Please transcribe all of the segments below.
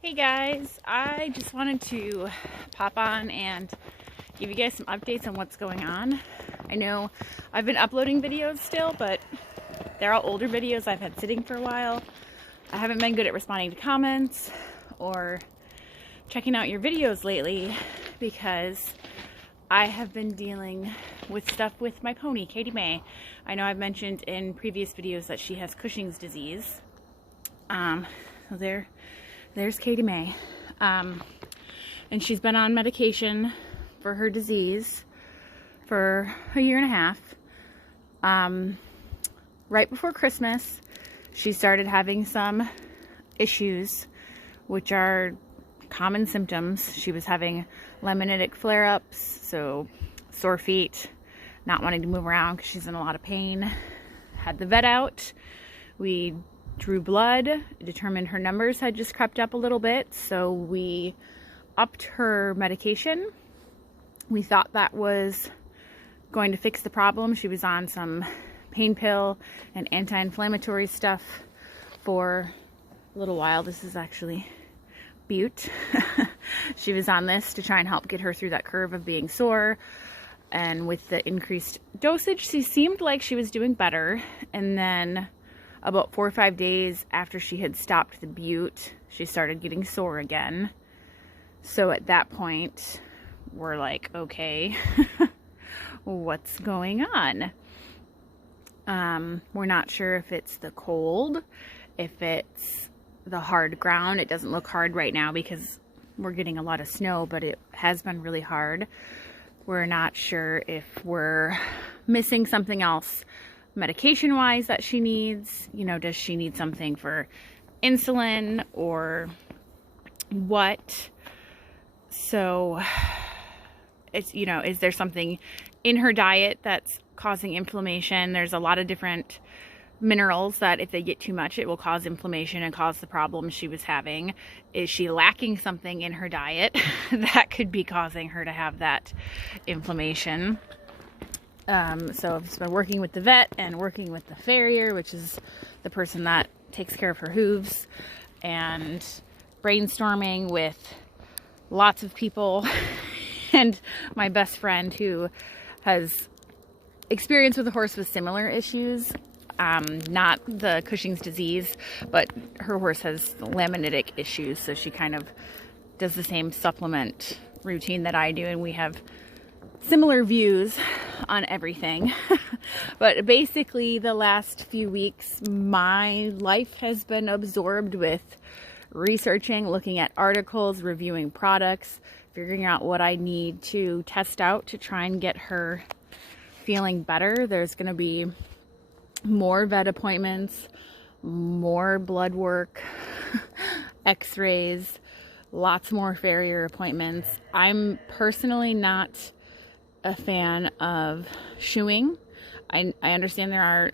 Hey guys, I just wanted to pop on and give you guys some updates on what's going on. I know I've been uploading videos still, but they're all older videos I've had sitting for a while. I haven't been good at responding to comments or checking out your videos lately because I have been dealing with stuff with my pony, Katie May. I know I've mentioned in previous videos that she has Cushing's disease. There's Katie May. And she's been on medication for her disease for a year and a half. Right before Christmas, she started having some issues, which are common symptoms. She was having laminitic flare-ups, so sore feet, not wanting to move around because she's in a lot of pain. Had the vet out. We drew blood, determined her numbers had just crept up a little bit, so we upped her medication. We thought that was going to fix the problem. She was on some pain pill and anti-inflammatory stuff for a little while. This is actually Butte. She was on this to try and help get her through that curve of being sore, and with the increased dosage, she seemed like she was doing better. And then about 4 or 5 days after she had stopped the Butte, she started getting sore again. So at that point, we're like, okay, what's going on? We're not sure if it's the cold, if it's the hard ground. It doesn't look hard right now because we're getting a lot of snow, but it has been really hard. We're not sure if we're missing something else medication-wise that she needs. You know, does she need something for insulin or what? So it's, you know, is there something in her diet that's causing inflammation? There's a lot of different minerals that if they get too much, it will cause inflammation and cause the problem she was having. Is she lacking something in her diet that could be causing her to have that inflammation? So I've just been working with the vet and working with the farrier, which is the person that takes care of her hooves, and brainstorming with lots of people and my best friend who has experience with a horse with similar issues. Not the Cushing's disease, but her horse has laminitic issues, so she kind of does the same supplement routine that I do, and we have similar views on everything. But basically the last few weeks my life has been absorbed with researching, looking at articles, reviewing products, figuring out what I need to test out to try and get her feeling better. There's going to be more vet appointments, more blood work, x-rays, lots more farrier appointments. I'm personally not a fan of shoeing. I understand there are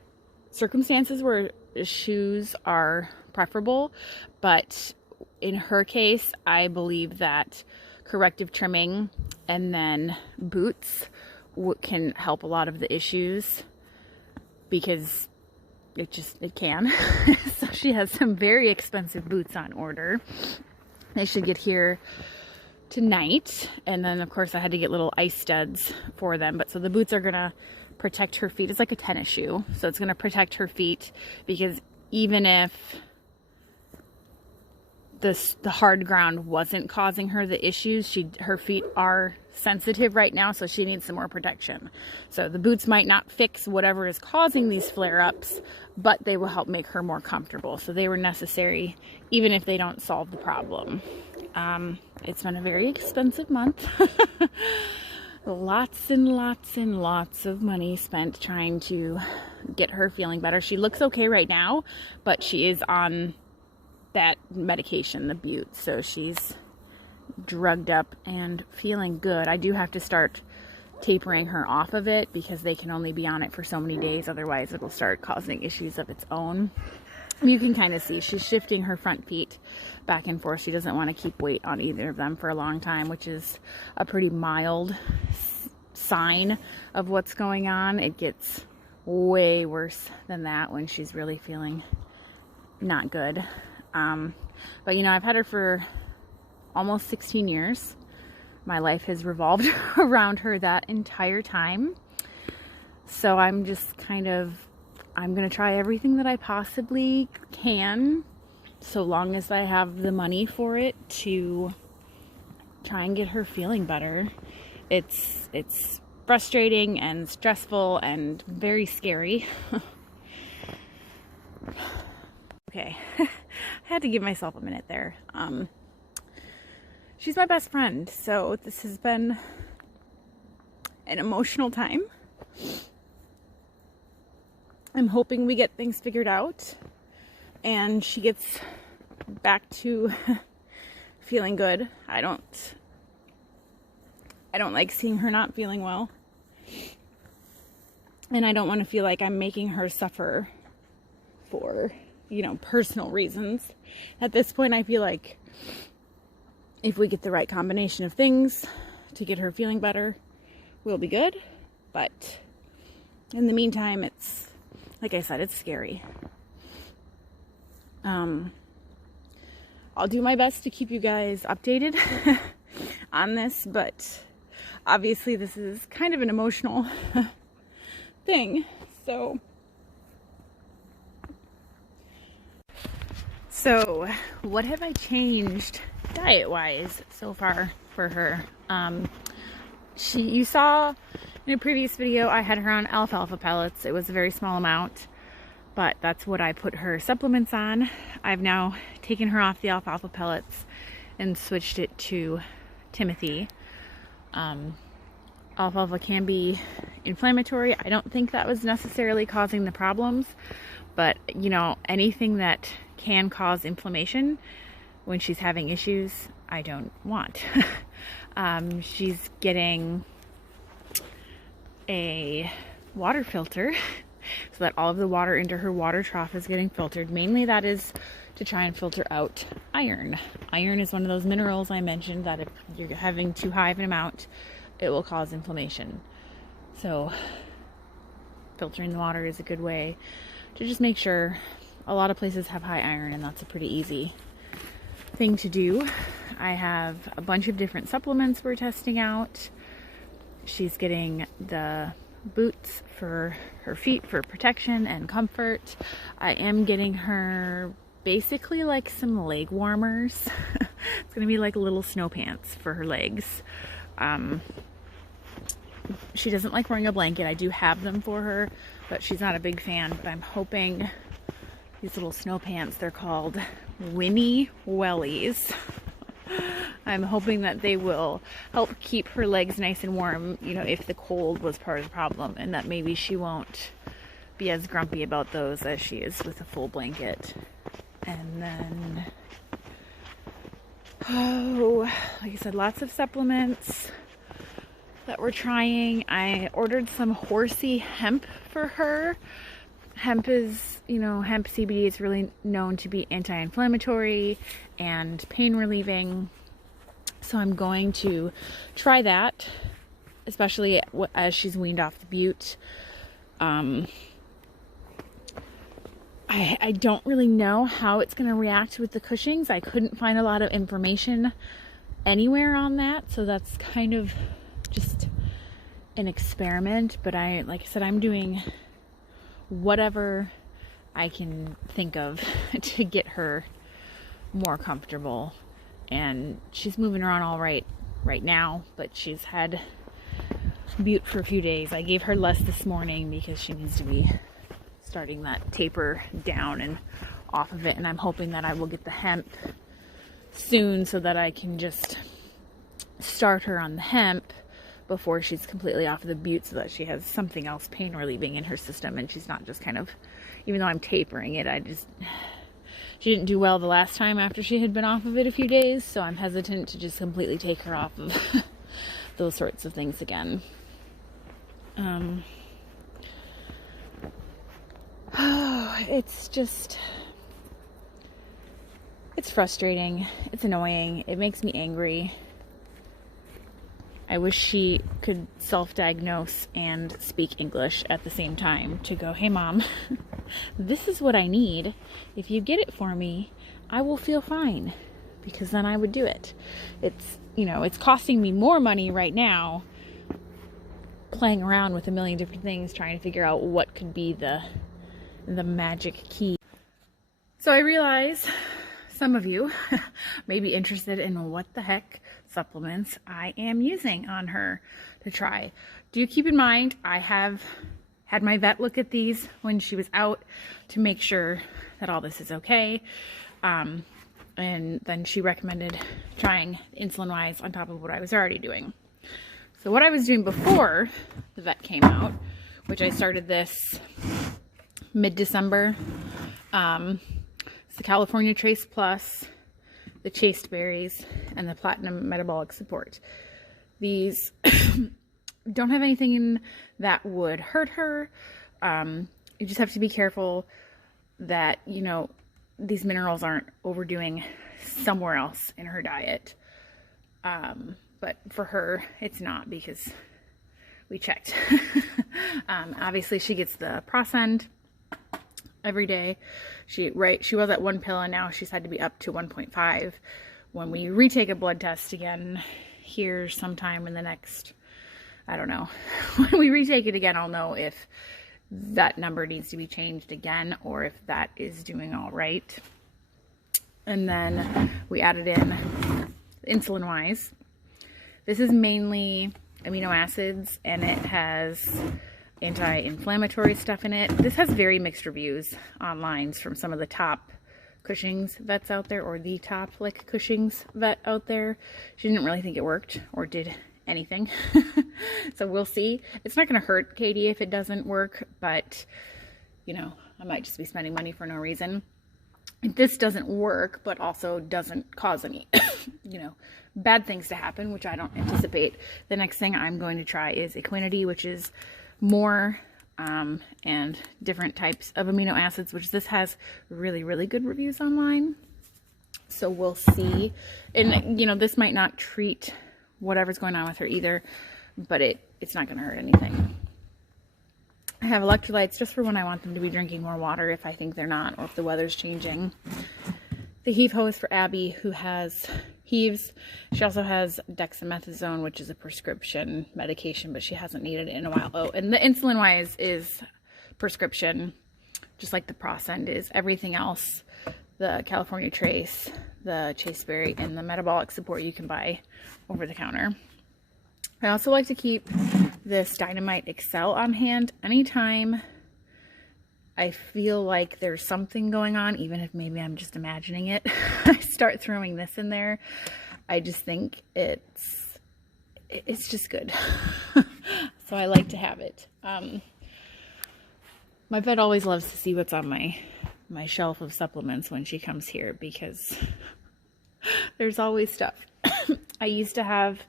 circumstances where shoes are preferable, but in her case, I believe that corrective trimming and then boots can help a lot of the issues, because it can. So she has some very expensive boots on order. They should get here tonight, and then of course I had to get little ice studs for them. But so the boots are gonna protect her feet. It's like a tennis shoe, so it's gonna protect her feet, because even if the hard ground wasn't causing her the issues, her feet are sensitive right now, so she needs some more protection. So the boots might not fix whatever is causing these flare-ups, but they will help make her more comfortable. So they were necessary, even if they don't solve the problem. It's been a very expensive month. Lots and lots and lots of money spent trying to get her feeling better. She looks okay right now, but she is on that medication, the Butte, so she's drugged up and feeling good. I do have to start tapering her off of it because they can only be on it for so many days, otherwise it'll start causing issues of its own. You can kind of see she's shifting her front feet back and forth. She doesn't want to keep weight on either of them for a long time, which is a pretty mild sign of what's going on. It gets way worse than that when she's really feeling not good. But you know, I've had her for almost 16 years. My life has revolved around her that entire time. So I'm just kind of, I'm going to try everything that I possibly can, so long as I have the money for it, to try and get her feeling better. It's frustrating and stressful and very scary. Okay, I had to give myself a minute there. She's my best friend, so this has been an emotional time. I'm hoping we get things figured out and she gets back to feeling good. I don't like seeing her not feeling well. And I don't want to feel like I'm making her suffer for, you know, personal reasons. At this point, I feel like if we get the right combination of things to get her feeling better, we'll be good. But in the meantime, it's, like I said, it's scary. I'll do my best to keep you guys updated on this, but obviously this is kind of an emotional thing. So what have I changed diet-wise so far for her? You saw in a previous video I had her on alfalfa pellets. It was a very small amount, but that's what I put her supplements on. I've now taken her off the alfalfa pellets and switched it to Timothy. Alfalfa can be inflammatory. I don't think that was necessarily causing the problems, but you know, anything that can cause inflammation when she's having issues, I don't want. She's getting a water filter so that all of the water into her water trough is getting filtered. Mainly that is to try and filter out iron. Iron is one of those minerals I mentioned that if you're having too high of an amount, it will cause inflammation. So filtering the water is a good way to just make sure. A lot of places have high iron, and that's a pretty easy thing to do. I have a bunch of different supplements we're testing out. She's getting the boots for her feet for protection and comfort. I am getting her basically like some leg warmers. It's gonna be like little snow pants for her legs. She doesn't like wearing a blanket. I do have them for her, but she's not a big fan. But I'm hoping these little snow pants, they're called Winnie Wellies. I'm hoping that they will help keep her legs nice and warm, you know, if the cold was part of the problem, and that maybe she won't be as grumpy about those as she is with a full blanket. And then, like I said, lots of supplements that we're trying. I ordered some horsey hemp for her. Hemp is, you know, hemp CBD is really known to be anti-inflammatory and pain relieving. So I'm going to try that, especially as she's weaned off the butte. I don't really know how it's going to react with the Cushings. I couldn't find a lot of information anywhere on that, so that's kind of just an experiment. But like I said, I'm doing whatever I can think of to get her more comfortable. And she's moving around all right now, but she's had butte for a few days. I gave her less this morning because she needs to be starting that taper down and off of it, and I'm hoping that I will get the hemp soon so that I can just start her on the hemp before she's completely off of the butte, so that she has something else pain relieving in her system, and she's not just kind of, even though I'm tapering it, she didn't do well the last time after she had been off of it a few days, so I'm hesitant to just completely take her off of those sorts of things again. It's frustrating. It's annoying. It makes me angry. I wish she could self-diagnose and speak English at the same time to go, hey mom, this is what I need. If you get it for me, I will feel fine, because then I would do it. It's, you know, it's costing me more money right now playing around with a million different things, trying to figure out what could be the magic key. So I realize some of you may be interested in what the heck supplements I am using on her to try. Do keep in mind, I have had my vet look at these when she was out to make sure that all this is okay. And then she recommended trying insulin-wise on top of what I was already doing. So what I was doing before the vet came out, which I started this mid-December, it's the California Trace Plus, the Chased Berries, and the Platinum Metabolic Support. These don't have anything in that would hurt her. You just have to be careful that, you know, these minerals aren't overdoing somewhere else in her diet. But for her, it's not, because we checked. Obviously, she gets the Prascend every day. She was at 1 pill, and now she's had to be up to 1.5. When we retake a blood test again here sometime in the next, I don't know. When we retake it again, I'll know if that number needs to be changed again or if that is doing all right. And then we added in insulin-wise. This is mainly amino acids, and it has anti-inflammatory stuff in it. This has very mixed reviews online from some of the top Cushings vets out there, or the top like Cushings vet out there. She didn't really think it worked or did anything. So we'll see. It's not going to hurt Katie if it doesn't work, but you know, I might just be spending money for no reason. If this doesn't work, but also doesn't cause any, you know, bad things to happen, which I don't anticipate, the next thing I'm going to try is Equinity, which is more and different types of amino acids, which this has really, really good reviews online. So we'll see. And, you know, this might not treat whatever's going on with her either, but it's not going to hurt anything. I have electrolytes just for when I want them to be drinking more water if I think they're not, or if the weather's changing. The Heave Ho is for Abby, who has heaves. She also has dexamethasone, which is a prescription medication, but she hasn't needed it in a while. Oh, and the insulin-wise is prescription, just like the Prascend is. Everything else, the California Trace, the Chaseberry, and the Metabolic Support, you can buy over the counter. I also like to keep this Dynamite Excel on hand. Anytime I feel like there's something going on, even if maybe I'm just imagining it, I start throwing this in there. I just think it's just good. So I like to have it. My vet always loves to see what's on my shelf of supplements when she comes here, because there's always stuff. I used to have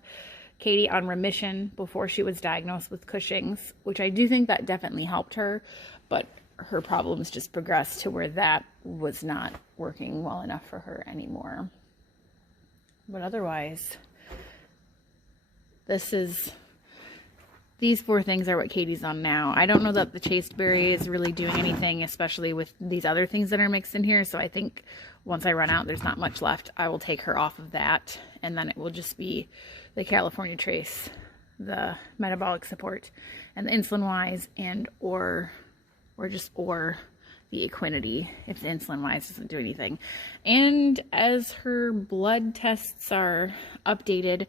Katie on remission before she was diagnosed with Cushing's, which I do think that definitely helped her, but her problems just progressed to where that was not working well enough for her anymore. But otherwise, these 4 things are what Katie's on now. I don't know that the Chaseberry is really doing anything, especially with these other things that are mixed in here. So I think once I run out, there's not much left, I will take her off of that. And then it will just be the California Trace, the Metabolic Support, and the insulin-wise, and or the Equinity if the insulin-wise doesn't do anything. And as her blood tests are updated,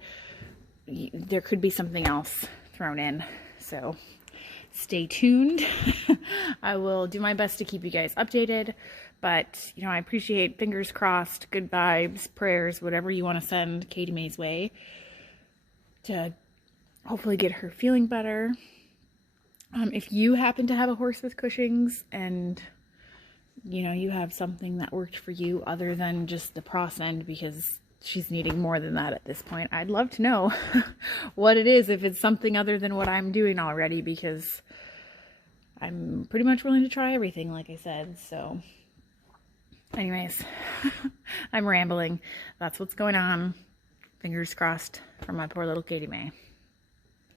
there could be something else thrown in. So stay tuned. I will do my best to keep you guys updated. But, you know, I appreciate, fingers crossed, good vibes, prayers, whatever you want to send Katie Mae's way to hopefully get her feeling better. If you happen to have a horse with Cushing's and, you know, you have something that worked for you other than just the Prascend, because she's needing more than that at this point, I'd love to know what it is, if it's something other than what I'm doing already, because I'm pretty much willing to try everything, like I said. So anyways, I'm rambling. That's what's going on. Fingers crossed for my poor little Katie Mae.